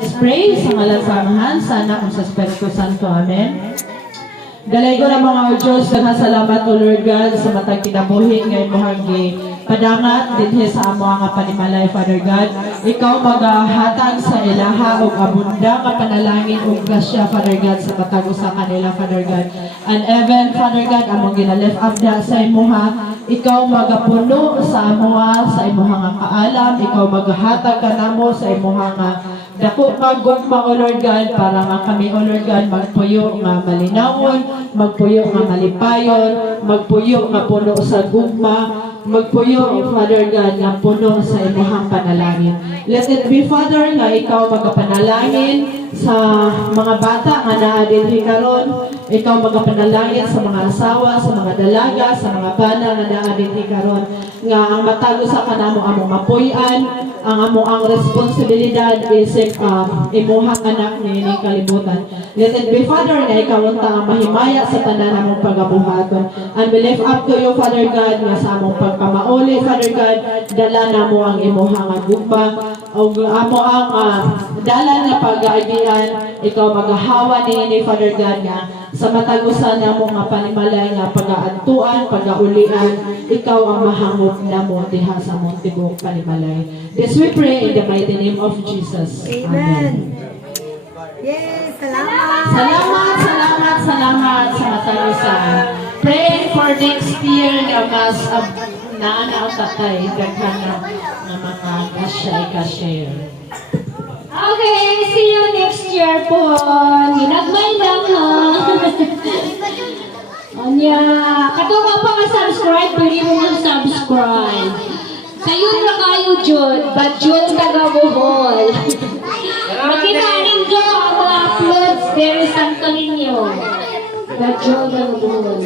Let's pray sa ngalan samahan, sana kung sa Espiritu Santo. Amen. Dalay ko na mga Diyos, salamat o Lord God sa matag kinabuhi ngayon mo hangi padangat dinhi sa amo nga panimalay, Father God. Ikaw maghatag sa ilaha og abunda nga panalangin ug grasya, Father God, sa matag sa kanila, Father God. And even, Father God, among gina-lift up na sa imuha, ikaw magapuno sa amoa sa imuha nga kaalam, ikaw maghatag kanamo sa imuha nga dako magugma, O Lord God, para nga kami, O Lord God, magpuyo nga malinawon, magpuyo nga malipayon, magpuyo nga puno sa gugma, magpuyo, Father God, nga puno sa imuhang panalangin. Let it be, Father, nga ikaw magapanalangin sa mga bata nga naadilhi karon, ikaw magapanalangin sa mga asawa, sa mga dalaga, sa mga bana nga naadilhi karon, nga ang matago sa kanamo among mapuy-an, ang among ang responsibilidad isip imuhang anak ni kalibutan. Let it be, Father, na ikaw unta ang mahimaya sa tanan among pagabuhaton. And we lift up to you, Father God, nga sa among pagpamauli, Father God, dala na mo ang imuhang gugma, o amo ang dala nga pag-aagian, ikaw maghahawa ni Father God, nga sa matagusan na mo nga panimalay nga pag-aantuan, pag-aulian, ikaw ang mahangop na mo diha sa mong tibok panimalay. This we pray in the mighty name of Jesus. Amen. Yes, salamat. Salamat sa matagusan. Pray for next year nga mas naana ang tatay, daghan na mga kasya-share. Okay, see you next year po. Ginagmay lang ha. Anya, kato ka pa ka-subscribe, pwede mo mag-subscribe. Kayo na kayo, Jud. But Jud taga-Bohol. Makita ninyo ang mga uploads, very santo ninyo. But Jud taga-Bohol.